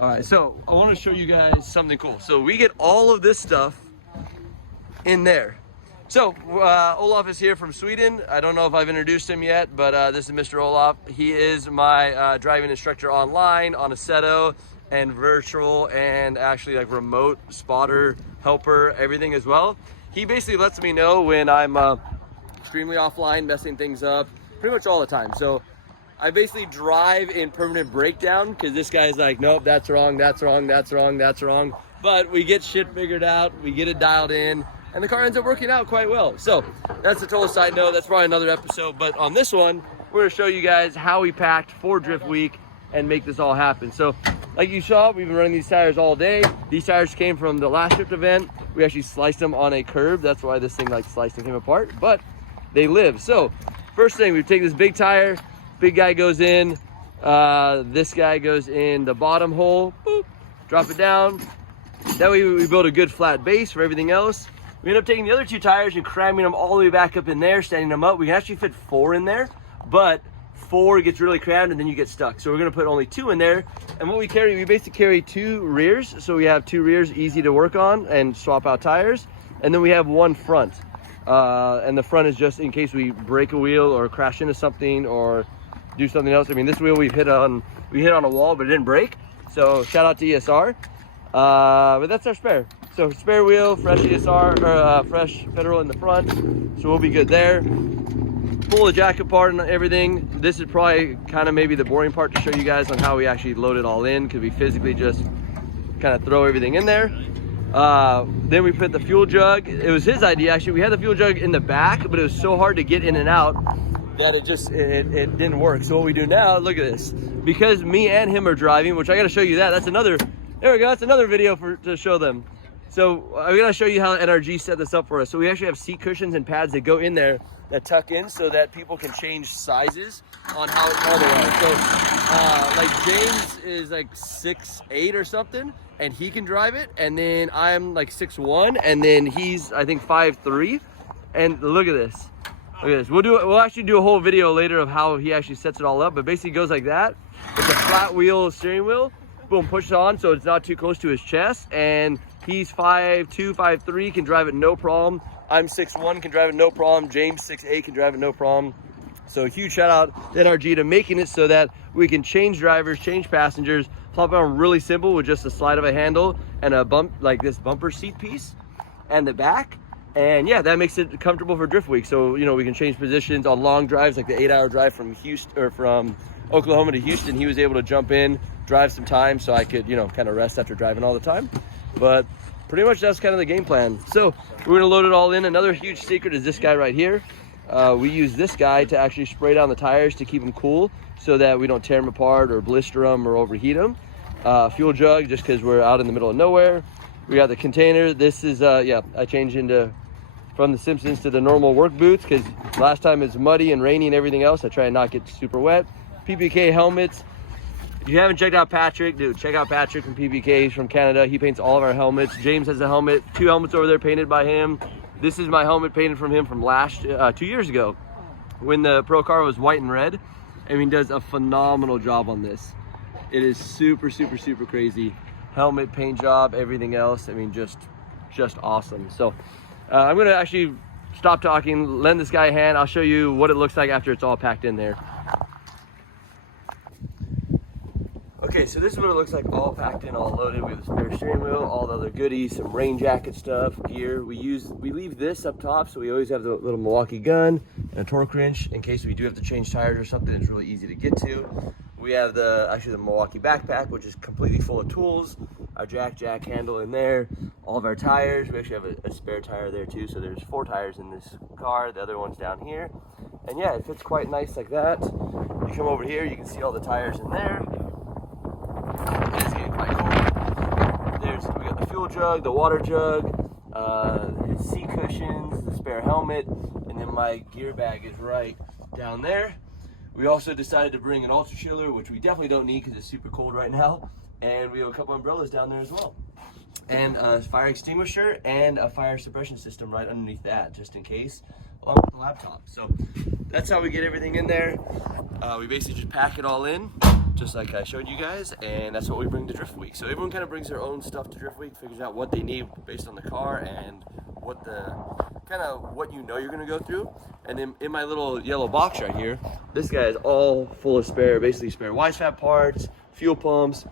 All right, so I want to show you guys something cool. So we get all of this stuff in there. So Olaf is here from Sweden. I don't know if I've introduced him yet, but this is Mr. Olaf. He is my driving instructor online, on Assetto, and virtual, and actually like remote spotter, helper, everything as well. He basically lets me know when I'm extremely offline, messing things up, pretty much all the time. So I basically drive in permanent breakdown because this guy's like, nope, that's wrong, that's wrong, that's wrong, that's wrong. But we get shit figured out, we get it dialed in, and the car ends up working out quite well. So that's a total side note. That's probably another episode. But on this one, we're gonna show you guys how we packed for Drift Week and make this all happen. So like you saw, we've been running these tires all day. These tires came from the last Drift event. We actually sliced them on a curb. That's why this thing like sliced and came apart, but they live. So first thing, we take this big tire, big guy goes in, this guy goes in the bottom hole, boop, drop it down. That way we build a good flat base for everything else. We end up taking the other 2 tires and cramming them all the way back up in there, standing them up. We can actually fit 4 in there, but 4 gets really crammed and then you get stuck. So we're gonna put only 2 in there. And what we carry, we basically carry 2 rears. So we have 2 rears easy to work on and swap out tires. And then we have 1 front. And the front is just in case we break a wheel or crash into something or do something else. I mean, this wheel we hit on a wall, but it didn't break. So shout out to ESR. But that's our spare. So spare wheel, fresh ESR, or fresh Federal in the front. So we'll be good there. Pull the jack apart and everything. This is probably kind of maybe the boring part to show you guys on how we actually load it all in, because we physically just kind of throw everything in there. Then we put the fuel jug. It was his idea actually. We had the fuel jug in the back, but it was so hard to get in and out that it didn't work. So what we do now, look at this. Because me and him are driving, which I gotta show you that. That's another, there we go, that's another video to show them. So I'm gonna show you how NRG set this up for us. So we actually have seat cushions and pads that go in there that tuck in so that people can change sizes on how tall they are. So like James is like 6'8" or something, and he can drive it. And then I'm like 6'1", and then he's I think 5'3". And look at this. Look at this. We'll actually do a whole video later of how he actually sets it all up. But basically it goes like that. It's a flat wheel steering wheel. Boom, push it on so it's not too close to his chest. And he's 5'2", 5'3", can drive it no problem. I'm 6'1", can drive it no problem. James 6'8", can drive it no problem. So huge shout out to NRG to making it so that we can change drivers, change passengers, plop it on really simple with just a slide of a handle and a bump, like this bumper seat piece and the back. And yeah, that makes it comfortable for Drift Week. So, you know, we can change positions on long drives, like the 8-hour drive from Houston or from Oklahoma to Houston. He was able to jump in, drive some time so I could, you know, kind of rest after driving all the time. But pretty much that's kind of the game plan. So we're gonna load it all in. Another huge secret is this guy right here. We use this guy to actually spray down the tires to keep them cool so that we don't tear them apart or blister them or overheat them. Fuel jug, just because we're out in the middle of nowhere. We got the container. This is, yeah, I changed from the Simpsons to the normal work boots because last time it's muddy and rainy and everything else. I try and not get super wet. PPK helmets. If you haven't checked out Patrick, dude, check out Patrick from PPK. He's from Canada. He paints all of our helmets. James has a helmet, 2 helmets over there painted by him. This is my helmet painted from him from 2 years ago when the Pro car was white and red. I mean, does a phenomenal job on this. It is super, super, super crazy. Helmet, paint job, everything else. I mean, just awesome. So I'm gonna actually stop talking, lend this guy a hand. I'll show you what it looks like after it's all packed in there. Okay, so this is what it looks like all packed in, all loaded. We have a spare steering wheel, all the other goodies, some rain jacket stuff, gear. We leave this up top, so we always have the little Milwaukee gun and a torque wrench in case we do have to change tires or something. It's really easy to get to. We have the Milwaukee backpack, which is completely full of tools. Our jack handle in there, all of our tires. We actually have a spare tire there too, so there's 4 tires in this car. The other one's down here. And yeah, it fits quite nice like that. You come over here, you can see all the tires in there. It's getting quite cool. We got the fuel jug, the water jug, his seat cushions, the spare helmet, and then my gear bag is right down there. We also decided to bring an ultra chiller, which we definitely don't need because it's super cold right now. And we have a couple umbrellas down there as well. And a fire extinguisher and a fire suppression system right underneath that, just in case, along with the laptop. So that's how we get everything in there. We basically just pack it all in, just like I showed you guys, and that's what we bring to Drift Week. So everyone kind of brings their own stuff to Drift Week, figures out what they need based on the car and what the kind of what you know you're gonna go through. And then in my little yellow box right here, this guy is all full of basically spare WiseFab parts, fuel pumps,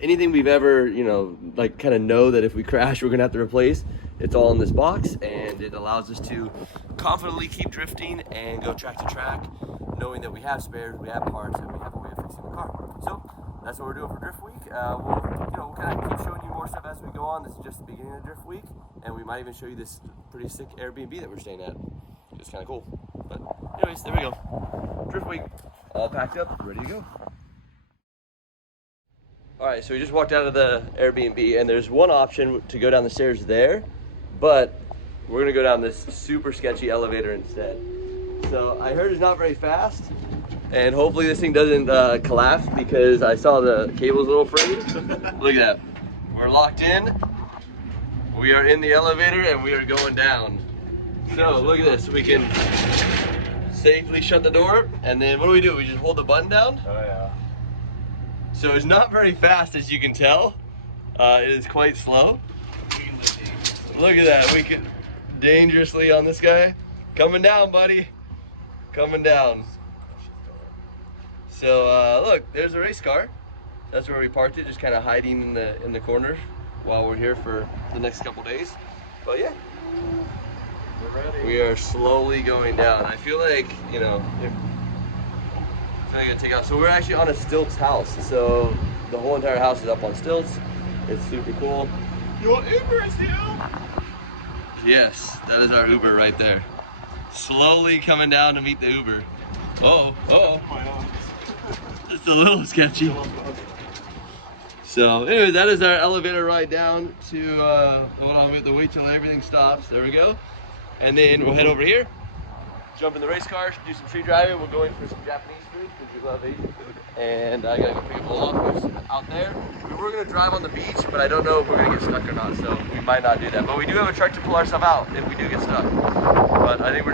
anything we've ever, you know, like kind of know that if we crash we're gonna have to replace. It's all in this box, and it allows us to confidently keep drifting and go track to track, knowing that we have spares, we have parts, and we have a way of fixing the car. So that's what we're doing for Drift Week. We'll kind of keep showing you more stuff as we go on. This is just the beginning of Drift Week, and we might even show you this pretty sick Airbnb that we're staying at. It's kind of cool. But anyways, there we go. Drift Week, all packed up, ready to go. All right, so we just walked out of the Airbnb, and there's one option to go down the stairs there, but we're gonna go down this super sketchy elevator instead. So I heard it's not very fast, and hopefully this thing doesn't collapse because I saw the cable's a little frayed. Look at that. We're locked in. We are in the elevator and we are going down. So look at this. We can safely shut the door, and then what do? We just hold the button down? Oh yeah. So it's not very fast, as you can tell. It is quite slow. Look at that. We can dangerously on this guy. Coming down, buddy. Coming down. So look, there's a race car. That's where we parked it, just kind of hiding in the corner while we're here for the next couple days. But yeah, we're ready. We are slowly going down. I feel like, you know, I'm gonna take off. So we're actually on a stilts house. So the whole entire house is up on stilts. It's super cool. Your Uber is here. Yes, that is our Uber right there. Slowly coming down to meet the Uber. Just a little sketchy. So anyway, that is our elevator ride down to, hold on, we have to wait till everything stops. There we go. And then we'll head over here, jump in the race car, do some street driving. We're going for some Japanese food because we love Asian food. And I gotta go pick up Olaf, who's out there. We were gonna drive on the beach, but I don't know if we're gonna get stuck or not, so we might not do that. But we do have a truck to pull our stuff out if we do get stuck. But I think we're